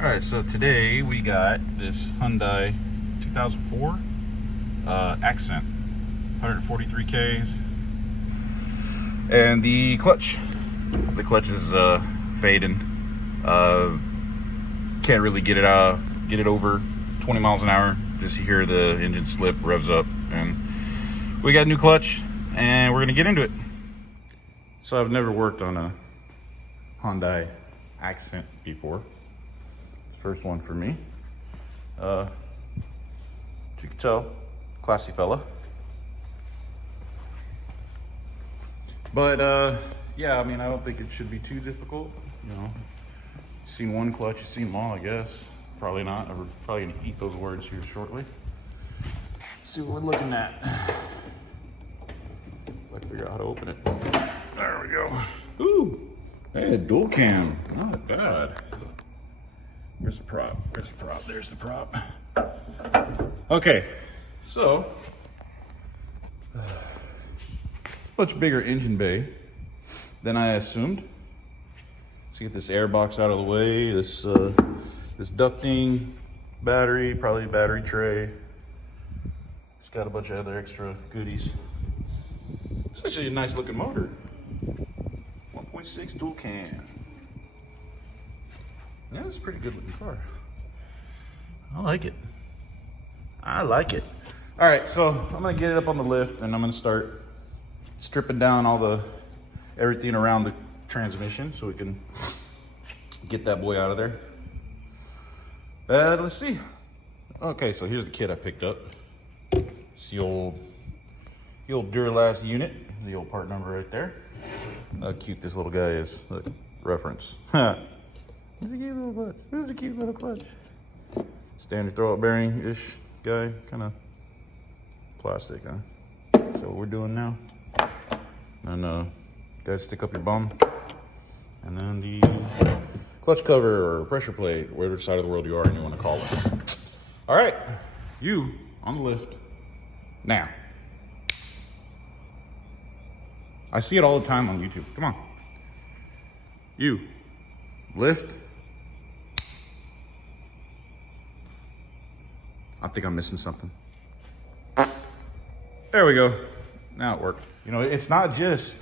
Alright, so today we got this Hyundai 2004 Accent, 143 Ks, and the clutch is fading. Can't really get it over 20 miles an hour. Just hear the engine slip, revs up, and we got a new clutch, and we're gonna get into it. So I've never worked on a Hyundai Accent before. First one for me. You can tell, classy fella. But yeah, I mean, I don't think it should be too difficult. You know, you've seen one clutch, you've seen them all, I guess. Probably not. We're probably gonna eat those words here shortly. Let's see what we're looking at. If I can figure out how to open it. There we go. Ooh, hey, dual cam, not bad. Where's the prop? Where's the prop? There's the prop. Okay, so much bigger engine bay than I assumed. Let's get this air box out of the way. This ducting, battery, probably a battery tray. It's got a bunch of other extra goodies. It's actually a nice looking motor. 1.6 dual cam. Yeah, it's a pretty good looking car. I like it. I like it. All right, so I'm gonna get it up on the lift and I'm gonna start stripping down everything around the transmission so we can get that boy out of there. Let's see. Okay, so here's the kit I picked up. It's the old Duralast unit, the old part number right there. How cute this little guy is. Look, reference. He's a cute little clutch. Who's a cute little clutch? Standard throwout bearing-ish guy, kind of plastic, huh? So what we're doing now. And guys, stick up your bum. And then the clutch cover or pressure plate, whatever side of the world you are and you want to call it. All right, you on the lift now. I see it all the time on YouTube. Come on. You lift. I think I'm missing something. There we go. Now it worked. You know, it's not just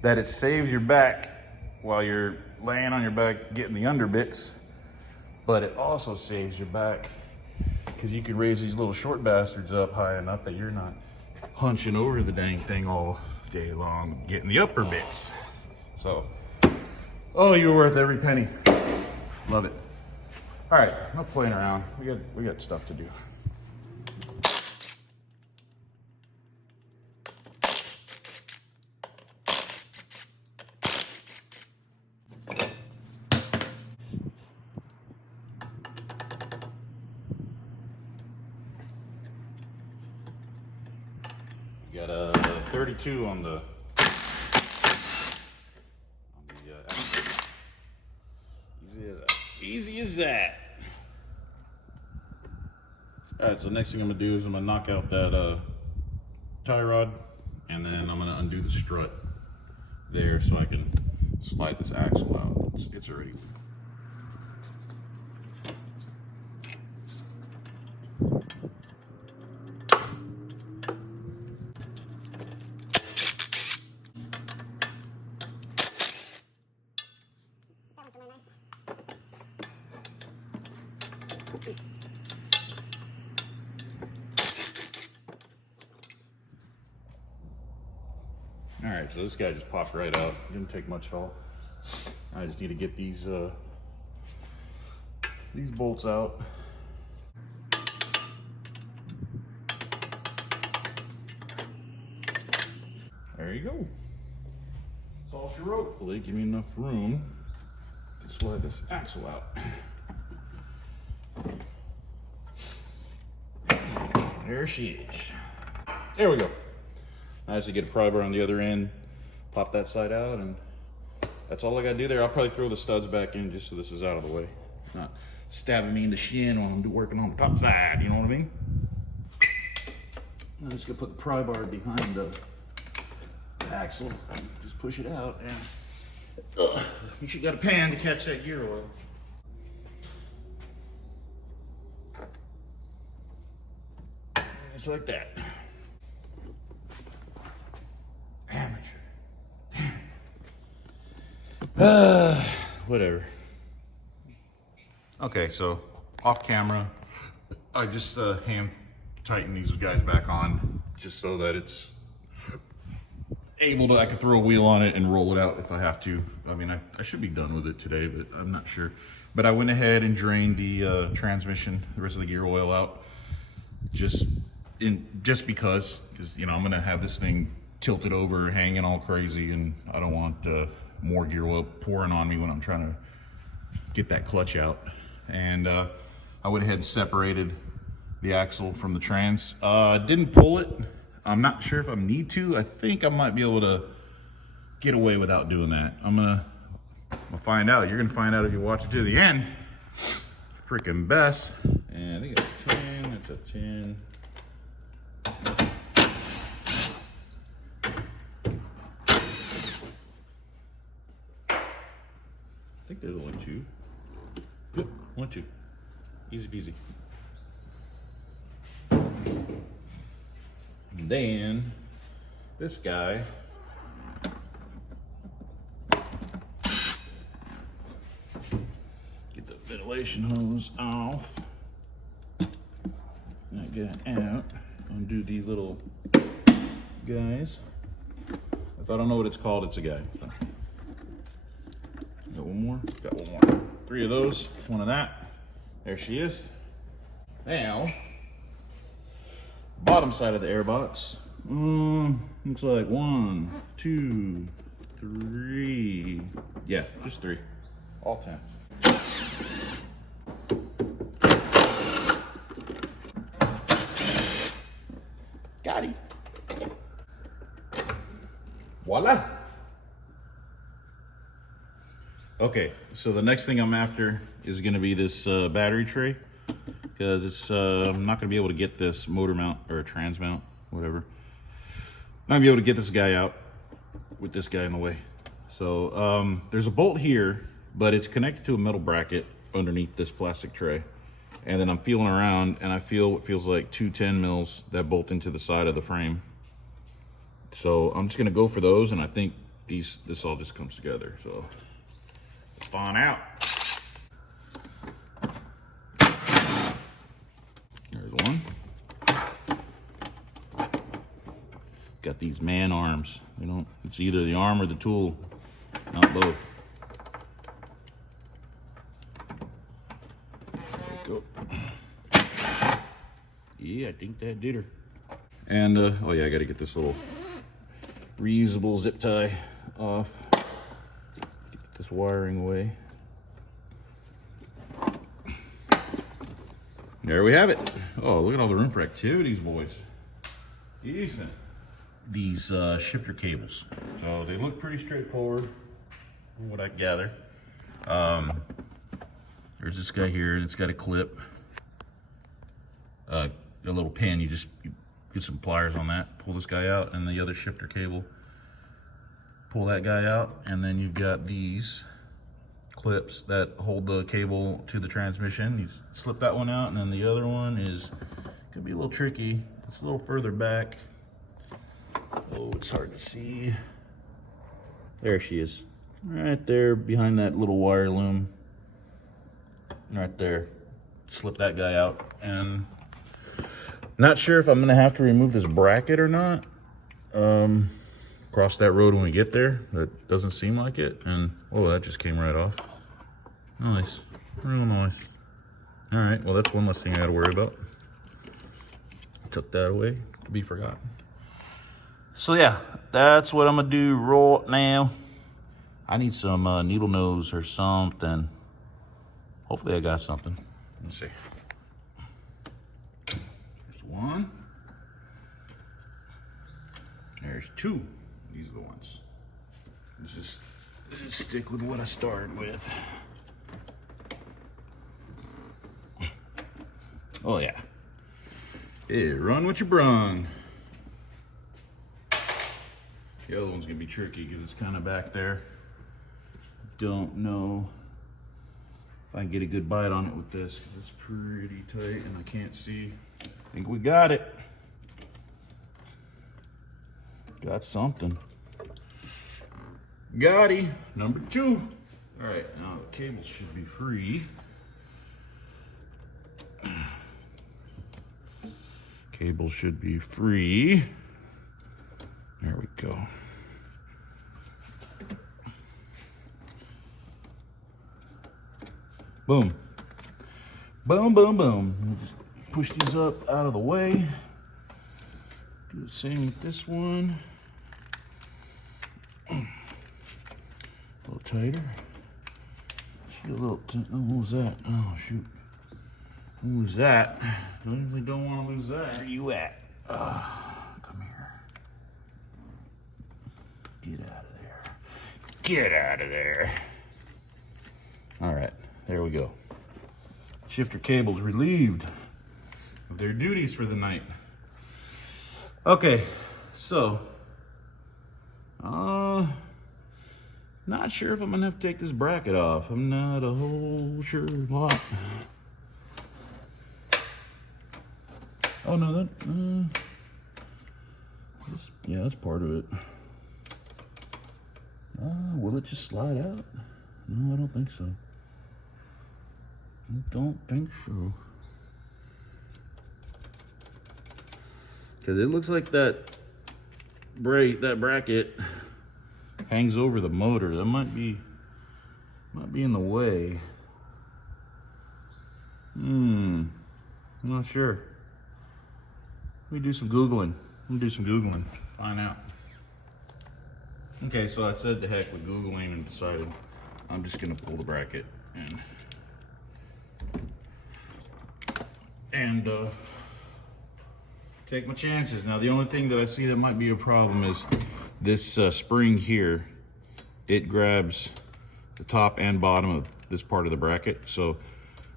that it saves your back while you're laying on your back getting the under bits, but it also saves your back because you can raise these little short bastards up high enough that you're not hunching over the dang thing all day long getting the upper bits. So, oh, you're worth every penny. Love it. All right, enough playing around. We got stuff to do. We got a 32 on the easy as that. All right, so next thing I'm gonna do is I'm gonna knock out that tie rod, and then I'm gonna undo the strut there so I can slide this axle out. It's already. All right, so this guy just popped right out. Didn't take much at all. I just need to get these bolts out. There you go. That's all she wrote. Hopefully, give me enough room to slide this axle out. There she is. There we go. I just get a pry bar on the other end, pop that side out, and that's all I gotta do there. I'll probably throw the studs back in just so this is out of the way. Not stabbing me in the shin while I'm working on the top side, you know what I mean? I'm just gonna put the pry bar behind the axle, just push it out, and you should got a pan to catch that gear oil. Just like that. Amateur. Whatever. Okay, so off camera, I just hand tighten these guys back on just so that it's able to, I can throw a wheel on it and roll it out if I have to. I mean, I should be done with it today, but I'm not sure. But I went ahead and drained the transmission, the rest of the gear oil out, just because, you know, I'm gonna have this thing tilted over, hanging all crazy, and I don't want more gear oil pouring on me when I'm trying to get that clutch out. And I went ahead and separated the axle from the trans. Didn't pull it. I'm not sure if I need to. I think I might be able to get away without doing that. We'll find out. You're gonna find out if you watch it to the end. Freaking best. And I think it's a 10, that's a 10. I think there's only 2. Yep, 1, 2. Easy peasy. And then this guy, get the ventilation hose off. That guy out. Undo these little guys. If I don't know what it's called, it's a guy. So. Got one more? Got one more. 3 of those, 1 of that. There she is. Now, bottom side of the airbox. Looks like 1, 2, 3. Yeah, just 3. All 10. Got it. Voila. Okay, so the next thing I'm after is going to be this battery tray, because it's I'm not going to be able to get this motor mount or a trans mount, whatever. I'm going to be able to get this guy out with this guy in the way. So there's a bolt here, but it's connected to a metal bracket underneath this plastic tray. And then I'm feeling around and I feel what feels like 2 10 mils that bolt into the side of the frame. So I'm just going to go for those, and I think this all just comes together. So on out. There's one. Got these man arms. It's either the arm or the tool, not both. There we go. Yeah, I think that did her. And oh yeah, I gotta get this little reusable zip tie off. This wiring away. There we have it. Oh, look at all the room for activities, boys. Decent. These shifter cables. So they look pretty straightforward, from what I gather. There's this guy here, and it's got a clip. A little pin, you get some pliers on that, pull this guy out, and the other shifter cable. Pull that guy out, and then you've got these clips that hold the cable to the transmission. You slip that one out, and then the other one could be a little tricky. It's a little further back. Oh, it's hard to see. There she is, right there behind that little wire loom. Right there. Slip that guy out, and not sure if I'm gonna have to remove this bracket or not. Cross that road when we get there. That doesn't seem like it. And oh, that just came right off. Nice, real nice. All right, well, that's one less thing I got to worry about. Took that away to be forgotten. So yeah, that's what I'm gonna do right now. I need some needle nose or something. Hopefully I got something. Let's see. There's one. There's 2. These are the ones. Let's just stick with what I started with. Oh yeah. Hey, run what you brung. The other one's gonna be tricky because it's kind of back there. Don't know if I can get a good bite on it with this because it's pretty tight and I can't see. I think we got it. Got something. Gotti, number 2. All right, now the cable should be free. Cable should be free. There we go. Boom. Boom, boom, boom. We'll just push these up out of the way. Do the same with this one. A little tighter. Shoot, a little. Oh, what was that? Oh, shoot. What was that? Usually don't want to lose that. Where you at? Come here. Get out of there. Get out of there. All right, there we go. Shifter cables relieved of their duties for the night. Okay, so, not sure if I'm gonna have to take this bracket off. I'm not a whole sure lot. Oh no, yeah, that's part of it. Will it just slide out? No, I don't think so. I don't think so. Because it looks like that bracket hangs over the motor. That might be in the way. I'm not sure. Let me do some Googling. Find out. Okay, so I said to heck with Googling and decided I'm just gonna pull the bracket and take my chances. Now the only thing that I see that might be a problem is this spring here. It grabs the top and bottom of this part of the bracket, so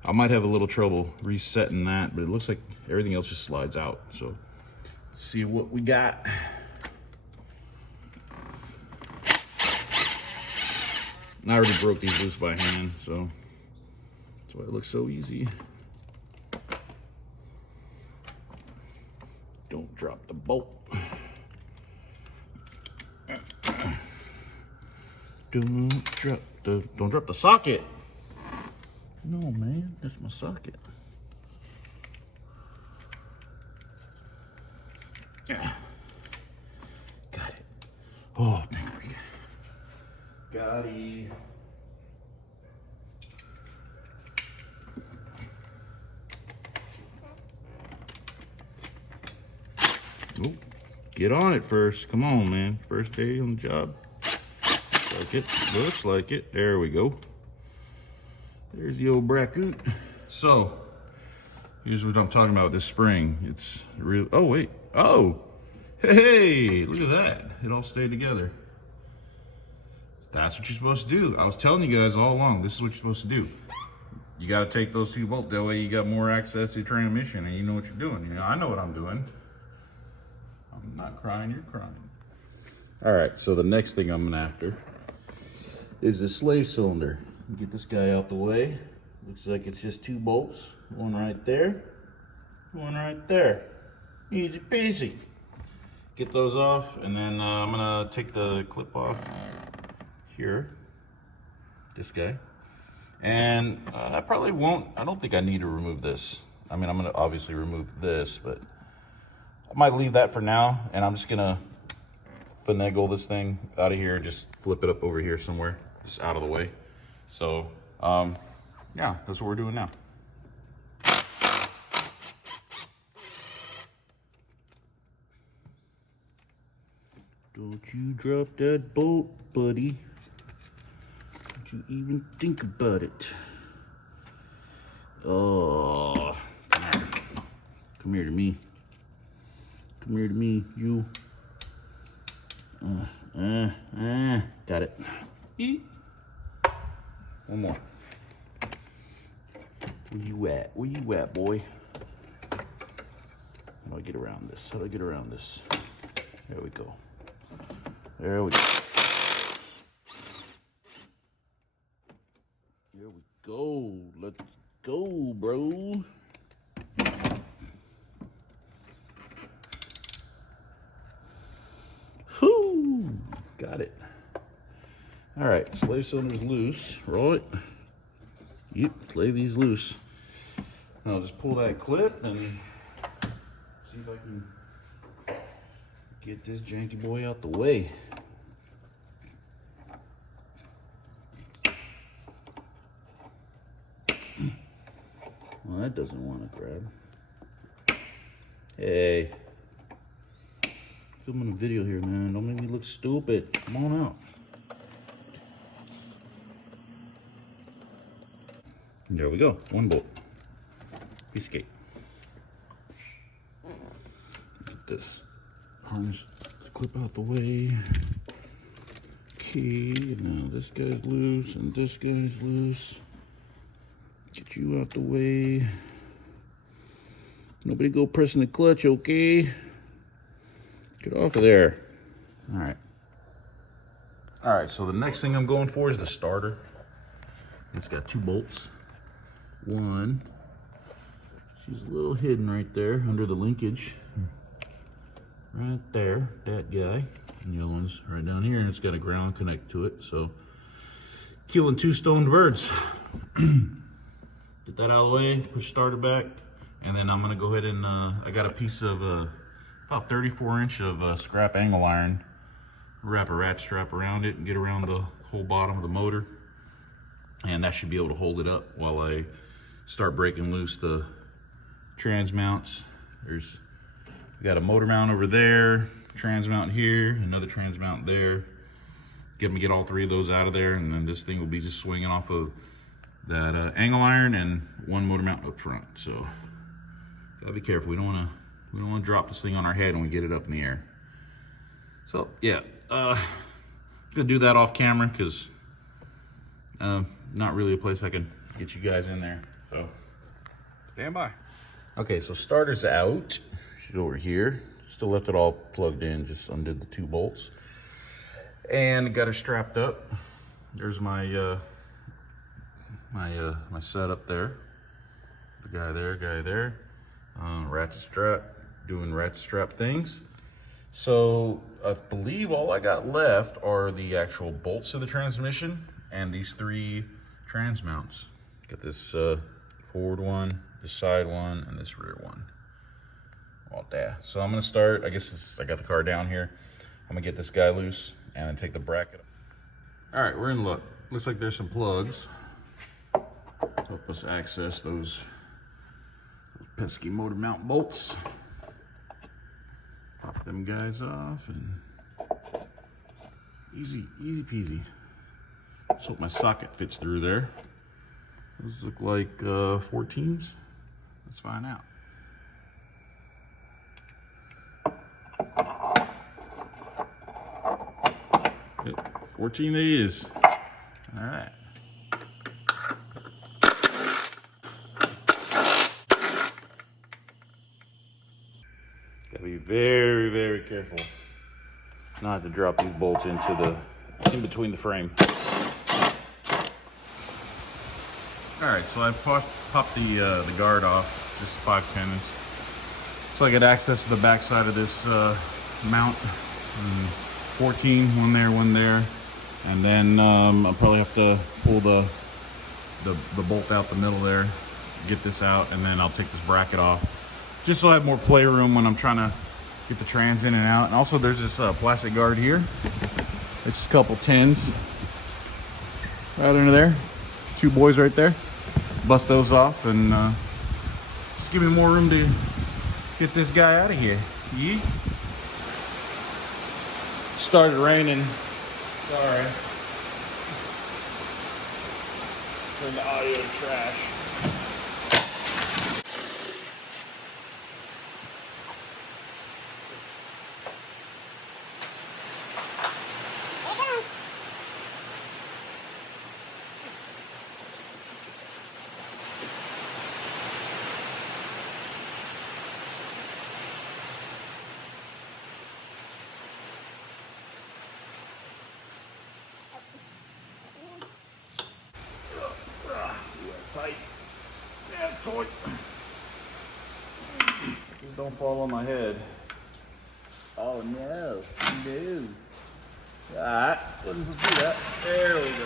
I might have a little trouble resetting that, but it looks like everything else just slides out. So let's see what we got. And I already broke these loose by hand, so that's why it looks so easy. Don't drop the bolt. Don't drop the socket. No, man, that's my socket. Yeah. Got it. Oh, there we go. Got it. Oh, get on it first. Come on, man. First day on the job. Looks like it. There we go. There's the old bracket. So, here's what I'm talking about with this spring. It's real. Oh, wait. Oh, hey, look at that. It all stayed together. That's what you're supposed to do. I was telling you guys all along, this is what you're supposed to do. You got to take those 2 bolts. That way you got more access to your transmission and you know what you're doing. You know, I know what I'm doing. I'm not crying, you're crying. All right, so the next thing I'm after is the slave cylinder. Get this guy out the way. Looks like it's just 2 bolts. One right there, one right there. Easy peasy. Get those off, and then I'm gonna take the clip off here, this guy. And I probably won't, I don't think I need to remove this. I mean, I'm gonna obviously remove this, but I might leave that for now, and I'm just gonna finagle this thing out of here, just flip it up over here somewhere, just out of the way. So, yeah, that's what we're doing now. Don't you drop that bolt, buddy. Don't you even think about it. Oh, come here to me. Come here to me, you. Got it. Eat. One more. Where you at? Where you at, boy? How do I get around this? How do I get around this? There we go. There we go. There we go. Let's go, bro. All right, slave cylinder's loose. Roll it. Yep, lay these loose. I'll just pull that clip and see if I can get this janky boy out the way. Well, that doesn't want to grab. Hey, filming a video here, man. Don't make me look stupid. Come on out. There we go. One bolt. Piece of cake. Get this harness clip out the way. Key. Now this guy's loose and this guy's loose. Get you out the way. Nobody go pressing the clutch, okay? Get off of there. All right. All right, so the next thing I'm going for is the starter. It's got 2 bolts. One, she's a little hidden right there under the linkage. Right there, that guy. And the other one's right down here, and it's got a ground connect to it. So, killing 2 stoned birds. Get that out of the way, push starter back, and then I'm gonna go ahead and, I got a piece of about 34" of scrap angle iron. Wrap a rat strap around it and get around the whole bottom of the motor. And that should be able to hold it up while I start breaking loose the trans mounts. There's got a motor mount over there, trans mount here, another trans mount there. Get all 3 of those out of there, and then this thing will be just swinging off of that angle iron and 1 motor mount up front. So gotta be careful. We don't want to drop this thing on our head when we get it up in the air. So yeah, gonna do that off camera because not really a place I can get you guys in there. So stand by. Okay, so starter's out. She's over here. Still left it all plugged in, just undid the 2 bolts. And got her strapped up. There's my my setup there. The guy there. Ratchet strap, doing ratchet strap things. So I believe all I got left are the actual bolts of the transmission and these 3 trans mounts. Got this forward one, this side one, and this rear one. All there. So I'm gonna start, I guess I got the car down here. I'm gonna get this guy loose and then take the bracket. All right, we're in luck. Looks like there's some plugs. Help us access those pesky motor mount bolts. Pop them guys off and easy peasy. Just hope my socket fits through there. Those look like 14s. Let's find out. Okay, 14 it is. All right. Gotta be very, very careful not to drop these bolts in between the frame. All right, so I popped the guard off, just 5/10", so I get access to the back side of this mount. 14, one there, and then I'll probably have to pull the bolt out the middle there, get this out, and then I'll take this bracket off, just so I have more playroom when I'm trying to get the trans in and out. And also there's this plastic guard here. It's just a couple 10s right under there. 2 boys right there. Bust those off and just give me more room to get this guy out of here. Yeah. Started raining. Sorry. Turn the audio to trash. Tight. Yeah, toy. Just don't fall on my head. Oh no, no. That wasn't supposed to do that. There we go.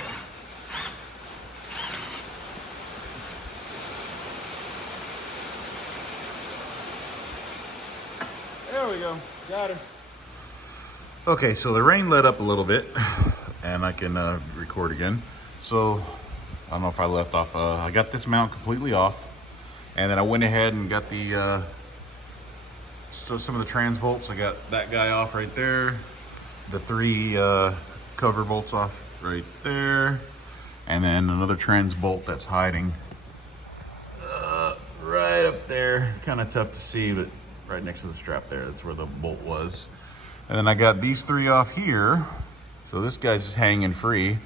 There we go. Got her. Okay, so the rain let up a little bit, and I can record again. So I don't know if I left off. I got this mount completely off, and then I went ahead and got the some of the trans bolts. I got that guy off right there. The 3 cover bolts off right there, and then another trans bolt that's hiding right up there. Kind of tough to see, but right next to the strap there, that's where the bolt was. And then I got these 3 off here. So this guy's just hanging free,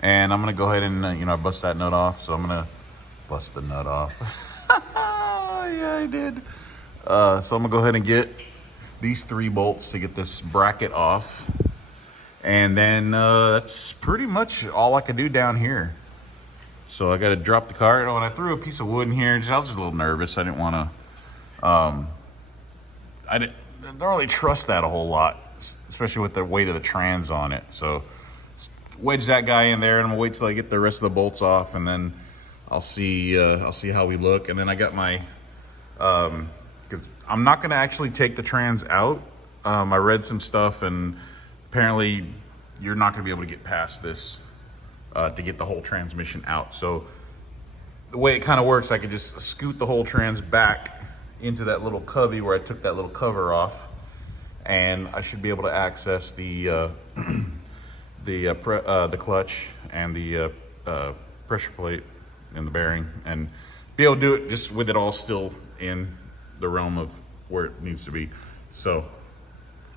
and I'm gonna go ahead and you know, bust that nut off. So I'm gonna bust the nut off. Yeah, I did. So I'm gonna go ahead and get these 3 bolts to get this bracket off. And then that's pretty much all I can do down here. So I got to drop the car. When I threw a piece of wood in here, I was just a little nervous. I didn't want to. I don't really trust that a whole lot, especially with the weight of the trans on it. So wedge that guy in there, and I'm gonna wait till I get the rest of the bolts off, and then I'll see how we look. And then I got my because I'm not gonna actually take the trans out. I read some stuff, and apparently you're not gonna be able to get past this to get the whole transmission out. So the way it kind of works, I could just scoot the whole trans back into that little cubby where I took that little cover off, and I should be able to access the clutch and the pressure plate and the bearing, and be able to do it just with it all still in the realm of where it needs to be. So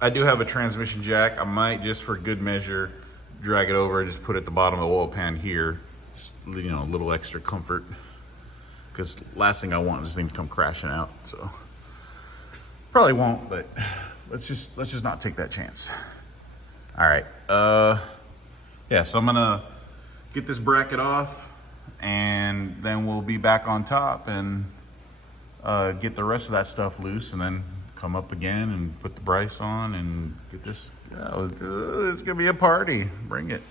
I do have a transmission jack. I might, just for good measure, drag it over and just put it at the bottom of the oil pan here. Just, you know, a little extra comfort. Because last thing I want is this thing to come crashing out. So probably won't, but let's just not take that chance. All right. Yeah, so I'm gonna get this bracket off, and then we'll be back on top and get the rest of that stuff loose, and then come up again and put the Bryce on and get this. It's gonna be a party. Bring it.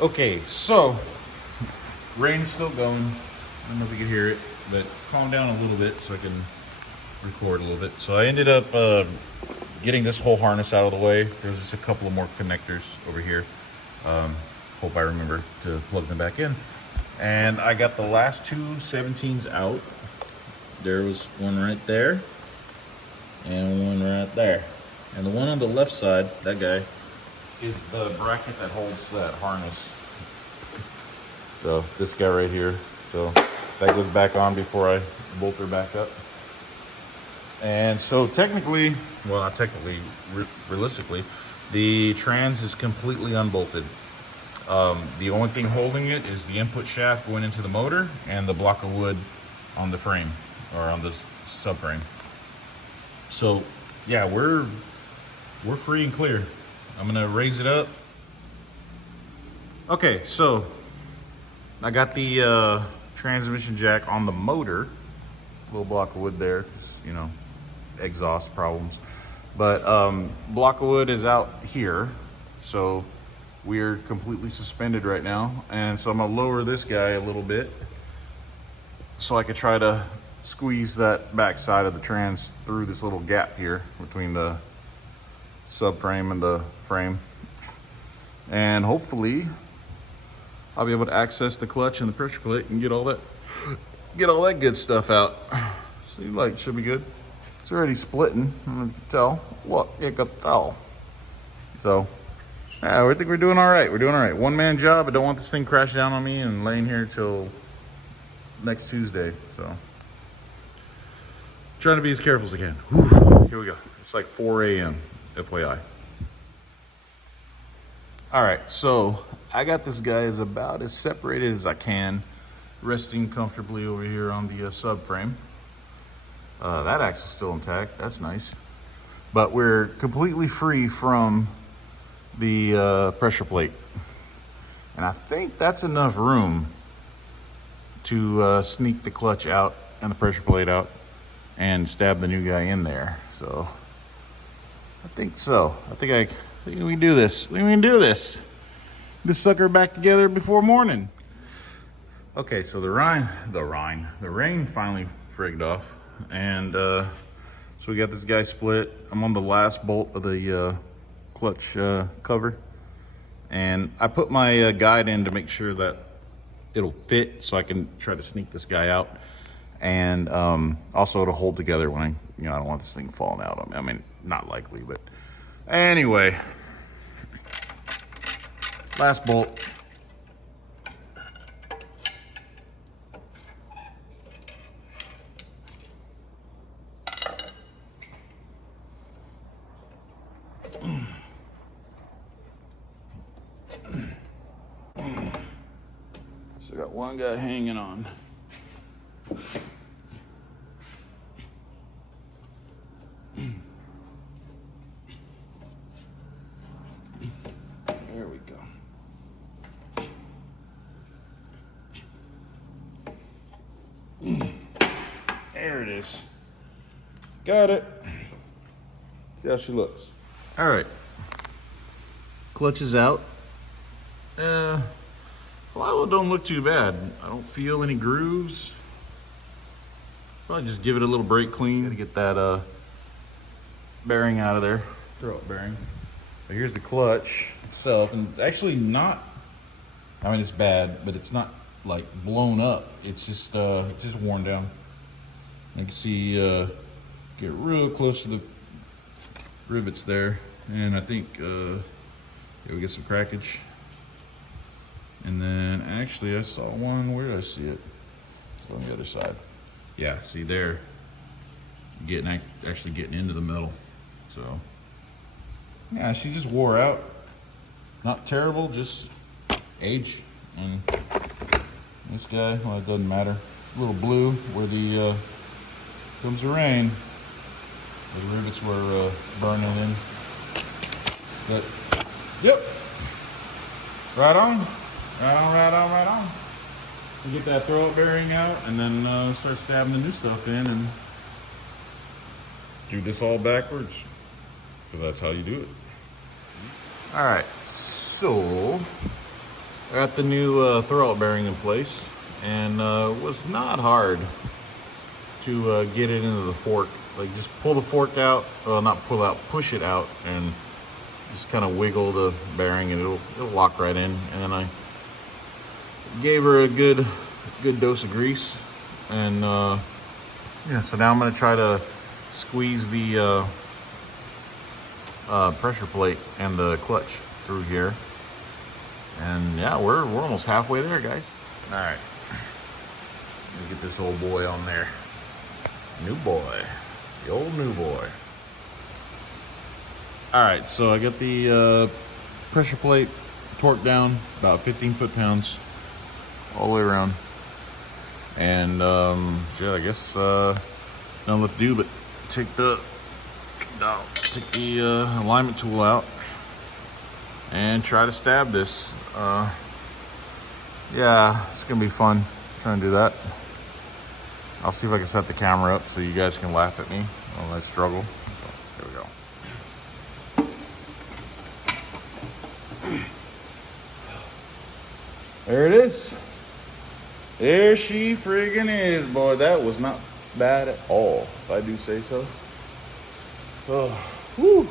Okay, so rain's still going. I don't know if you can hear it, but calm down a little bit so I can record a little bit. So I ended up getting this whole harness out of the way. There's just a couple of more connectors over here. Hope I remember to plug them back in. And I got the last 2 17s out. There was one right there and one right there. And the one on the left side, that guy, is the bracket that holds that harness. So this guy right here. So that goes back on before I bolt her back up. And so technically, well, not technically, realistically, the trans is completely unbolted. The only thing holding it is the input shaft going into the motor and the block of wood on the frame, or on this subframe. So yeah, we're free and clear. I'm gonna raise it up. Okay, so I got the transmission jack on the motor. Little block of wood there, just, you know, exhaust problems. But block of wood is out here, so we're completely suspended right now. And so I'm gonna lower this guy a little bit so I could try to squeeze that back side of the trans through this little gap here between the subframe and the frame. And hopefully I'll be able to access the clutch and the pressure plate and get all that good stuff out. See, like, should be good. It's already splitting. I don't know if you can tell. Look, you can tell. So yeah, I think we're doing all right. We're doing all right. One man job. I don't want this thing crashing down on me and laying here till next Tuesday. So trying to be as careful as I can. Whew. Here we go. It's like 4 a.m. FYI. All right, so I got this guy is about as separated as I can, resting comfortably over here on the subframe. That axle's still intact. That's nice. But we're completely free from the pressure plate. And I think that's enough room to sneak the clutch out and the pressure plate out and stab the new guy in there. So I think so. I think We can do this. We can do this. This sucker back together before morning. Okay, so the rain finally frigged off, and so we got this guy split. I'm on the last bolt of the clutch cover, and I put my guide in to make sure that it'll fit, so I can try to sneak this guy out, and also to hold together when I don't want this thing falling out on me. I mean, not likely, but anyway, last bolt. So got one guy hanging on. There we go. There it is. Got it. See how she looks. All right. Clutch is out. Flywheel don't look too bad. I don't feel any grooves. Probably just give it a little brake clean. Gotta get that bearing out of there. Throw it bearing. But here's the clutch itself, and it's actually not, I mean, it's bad, but it's not like blown up. It's just worn down. You can see, get real close to the rivets there, and I think we get some crackage. And then actually I saw one, where did I see it? It's on the other side. Yeah, see there, actually getting into the metal. So yeah, she just wore out. Not terrible, just age. And this guy, well, it doesn't matter. A little blue where the comes the rain. The rivets were burning in. But yep, right on. Right on. You get that throw-up bearing out, and then start stabbing the new stuff in, and do this all backwards, because that's how you do it. All right, so I got the new throw-up bearing in place, and it was not hard to get it into the fork. Like, just pull the fork out, well, not pull out, push it out, and just kind of wiggle the bearing, and it'll lock right in. And then I gave her a good dose of grease, and yeah, so now I'm going to try to squeeze the pressure plate and the clutch through here, and yeah, we're almost halfway there, guys. All right, let me get this old boy on there. New boy, the old new boy. All right, so I got the pressure plate torqued down about 15 foot-pounds all the way around, and yeah, I guess nothing left to do but take the alignment tool out and try to stab this. Yeah, it's gonna be fun trying to do that. I'll see if I can set the camera up so you guys can laugh at me while I struggle. There we go. There it is. There she friggin' is, boy. That was not bad at all, if I do say so. Oh, whew.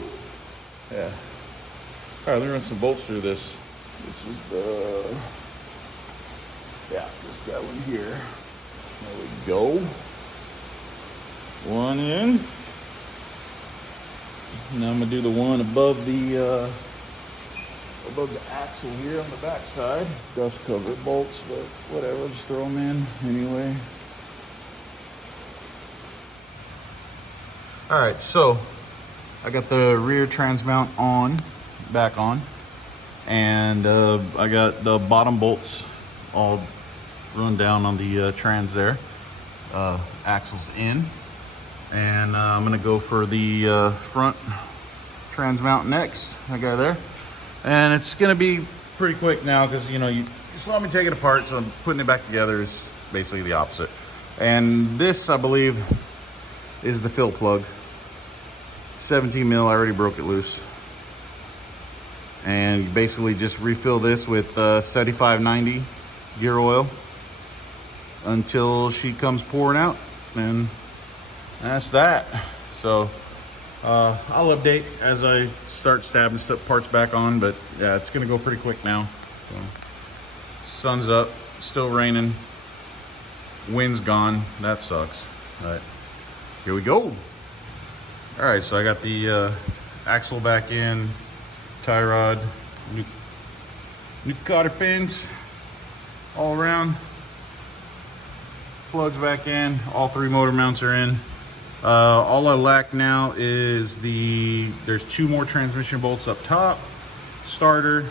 Yeah. All right, let me run some bolts through this. This was this guy one here. There we go. One in. Now I'm gonna do the one above the axle here on the back side. Dust cover bolts, but whatever, just throw them in anyway. All right, so I got the rear transmount back on, and I got the bottom bolts all run down on the trans there. Axle's in, and I'm gonna go for the front transmount next. That guy there. And it's gonna be pretty quick now, because you saw me take it apart, so I'm putting it back together is basically the opposite. And this, I believe, is the fill plug. 17 mil, I already broke it loose. And you basically just refill this with 7590 gear oil until she comes pouring out, and that's that. So I'll update as I start stabbing parts back on, but yeah, it's gonna go pretty quick now. So, sun's up, still raining, wind's gone. That sucks. All right, here we go. All right, so I got the axle back in, tie rod, new cotter pins all around, plugs back in, all 3 motor mounts are in. All I lack now is there's 2 more transmission bolts up top, starter,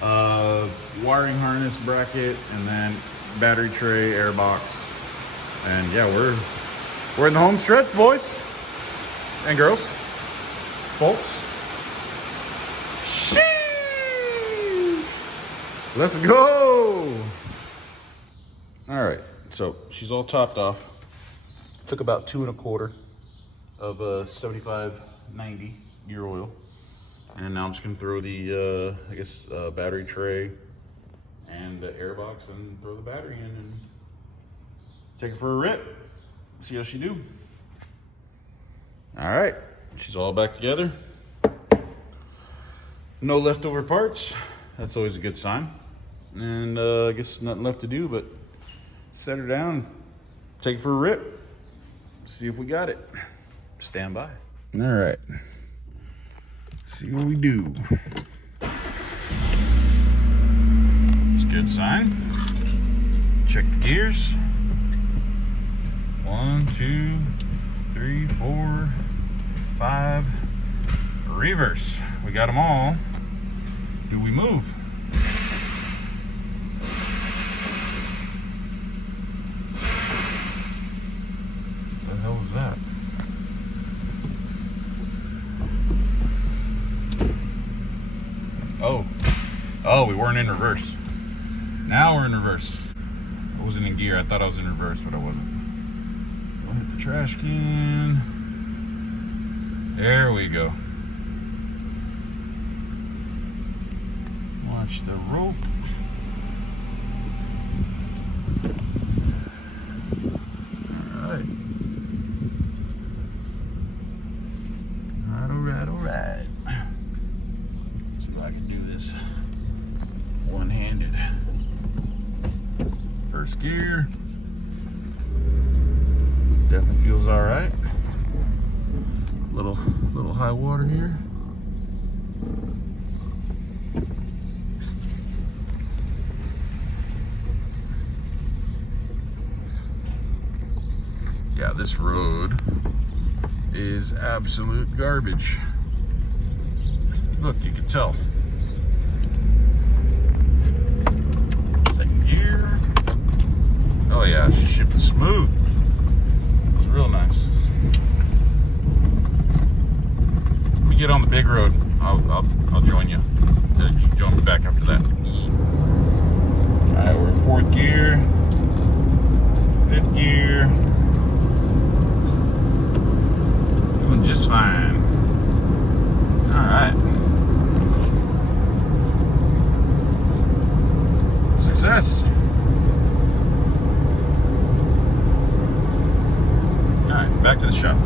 wiring harness bracket, and then battery tray, air box. And yeah, we're in the home stretch, boys and girls, folks. Let's go. All right, so she's all topped off. Took about 2 1/4 of 7590 gear oil, and now I'm just gonna throw the I guess battery tray and the air box and throw the battery in and take her for a rip. See how she do. All right, she's all back together. No leftover parts. That's always a good sign. And I guess nothing left to do but set her down, take her for a rip, see if we got it. Stand by. All right, see what we do. It's a good sign. Check the gears. 1, 2, 3, 4, 5. Reverse. We got them all. Do we move? What the hell was that? Oh, we weren't in reverse. Now we're in reverse. I wasn't in gear. I thought I was in reverse, but I wasn't. I'll hit the trash can. There we go. Watch the rope. Alright. Alright. See if I can do this one-handed. First gear. Definitely feels alright. Little high water here. Yeah, this road is absolute garbage. Look, you can tell. Second gear. Oh yeah, she's shifting smooth. It's real nice. When we get on the big road, I'll join you. You can join me back after that. Alright, we're in 4th gear, 5th gear. Doing just fine. Alright. Success. Alright, back to the shop.